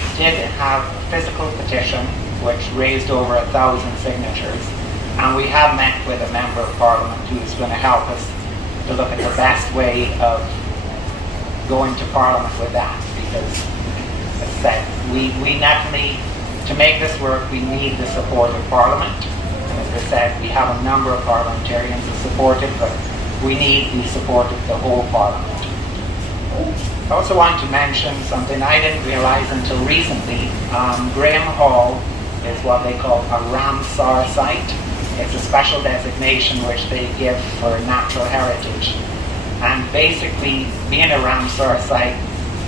we did have a physical petition which raised over 1,000 signatures, and we have met with a member of Parliament who's going to help us to look at the best way of going to Parliament with that, because as I said, we definitely, to make this work, we need the support of Parliament. And as I said, we have a number of parliamentarians who support it, but we need the support of the whole Parliament. I also want to mention something I didn't realize until recently. Graeme Hall is what they call a Ramsar site. It's a special designation which they give for natural heritage. And basically, being a Ramsar site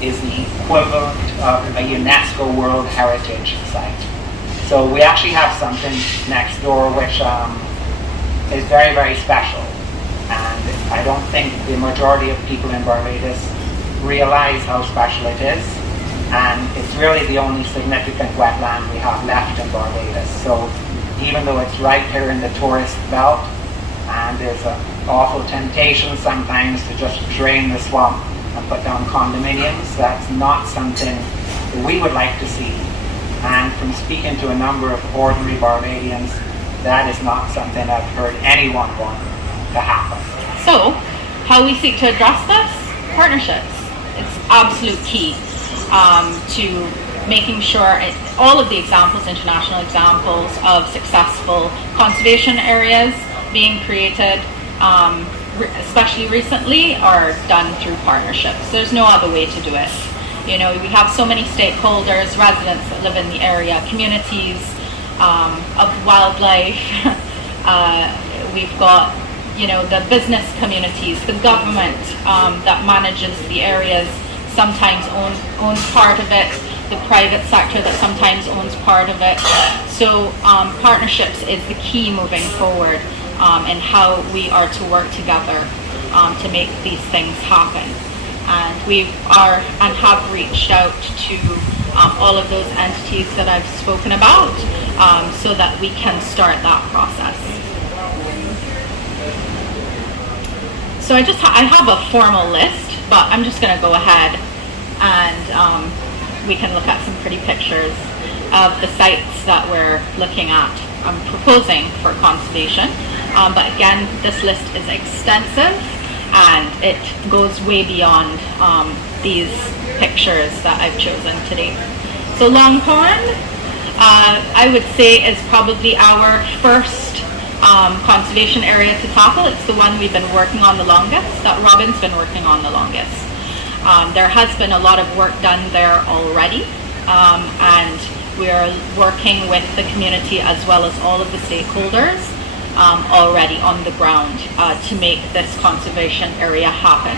is the equivalent of a UNESCO World Heritage Site. So we actually have something next door which is very, very special. And I don't think the majority of people in Barbados realize how special it is. And it's really the only significant wetland we have left in Barbados. So even though it's right here in the tourist belt, and there's an awful temptation sometimes to just drain the swamp and put down condominiums, that's not something that we would like to see. And from speaking to a number of ordinary Barbadians, that is not something I've heard anyone want to happen. So, how we seek to address this? Partnerships. It's absolute key to making sure all of the examples, international examples of successful conservation areas being created, especially recently, are done through partnerships. There's no other way to do it. You know, we have so many stakeholders, residents that live in the area, communities of wildlife. We've got, you know, the business communities, the government that manages the areas sometimes owns part of it, the private sector that sometimes owns part of it. So partnerships is the key moving forward in how we are to work together to make these things happen. And we are and have reached out to all of those entities that I've spoken about so that we can start that process. So I have a formal list, but I'm just going to go ahead and we can look at some pretty pictures of the sites that we're looking at proposing for conservation. But again, this list is extensive and it goes way beyond these pictures that I've chosen today. So Long Pond, I would say, is probably our first conservation area to tackle. It's the one we've been working on the longest, that Robin's been working on the longest. There has been a lot of work done there already, and we are working with the community as well as all of the stakeholders already on the ground to make this conservation area happen.